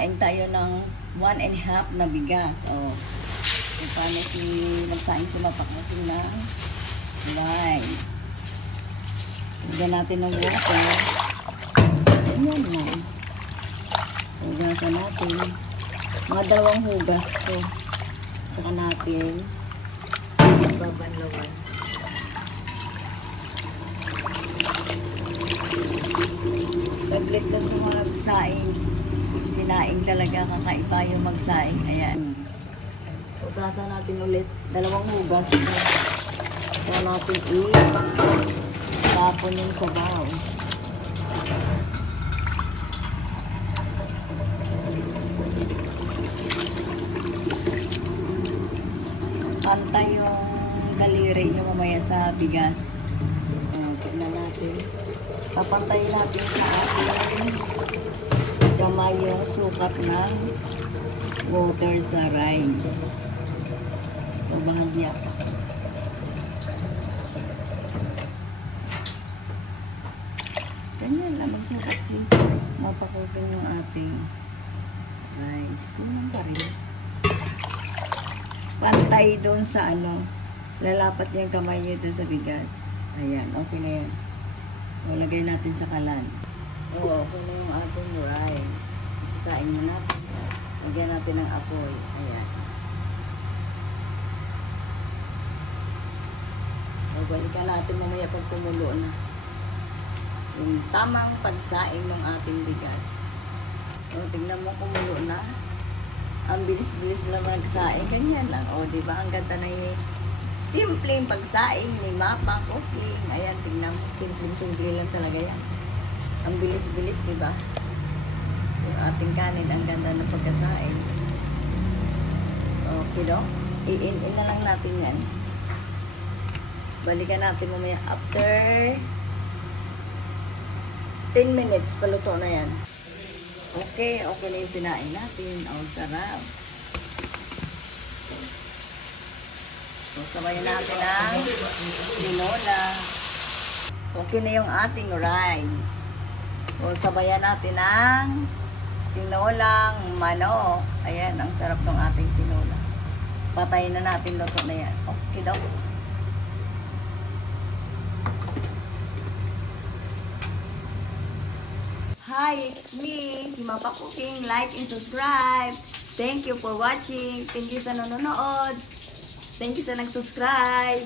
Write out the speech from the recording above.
magsaing tayo ng 1.5 na bigas. O, paano magsaing si Mapakuking ng rice. Lagyan natin ng water. Ganyan lang. Hugasan natin. Mga 2 hugas ko. Tsaka natin babanlawan. Saglit lang magsaing. Sinaing talaga, kakaiba yung magsaing. Ayan. Hugasan natin ulit. 2 hugas. Tsaka natin tapon yung sabaw. Pantay yung daliri nyo mamaya sa bigas. Tignan natin. Papantayin natin sa ating gamay yung sukat ng water sa rice. So, bahagya. Ganyan lang magsukat si Mapakuking yung ating rice. Kulang pa rin. Pantay doon sa lalapat yung kamay nyo doon sa bigas. Ayan, okay na yan. O, lagay natin sa kalan. O, okay na yung ating rice. Isasain mo natin. Lagyan natin ng apoy. Ayan. O, balikan natin mamaya pag kumulo na. Yung tamang pagsaing ng ating bigas. O, tingnan mo kumulo na. Ang bilis-bilis na magsaing. Ganyan lang. O, diba? Ang ganda na yung simpleng pagsaing ni Mapakuking. Ayan, tingnan mo. Simpleng-simple lang talaga yan. Ang bilis-bilis, diba? Yung ating kanin, ang ganda ng pagkasaing. Okay, no? I-in na lang natin yan. Balikan natin mamaya after 10 minutes. Paluto na yan. Okay, okay na yung sinain natin. Ang sarap. So, sabayan natin ang tinola. Okay na yung ating rice. So, sabayan natin ang tinolang manok. Ayan, ang sarap ng ating tinola. Patayin na natin luto na yan. Okay daw. Hi, it's me, si Mapakuking. Like and subscribe. Thank you for watching. Thank you sa nanonood. Thank you sa nag-subscribe.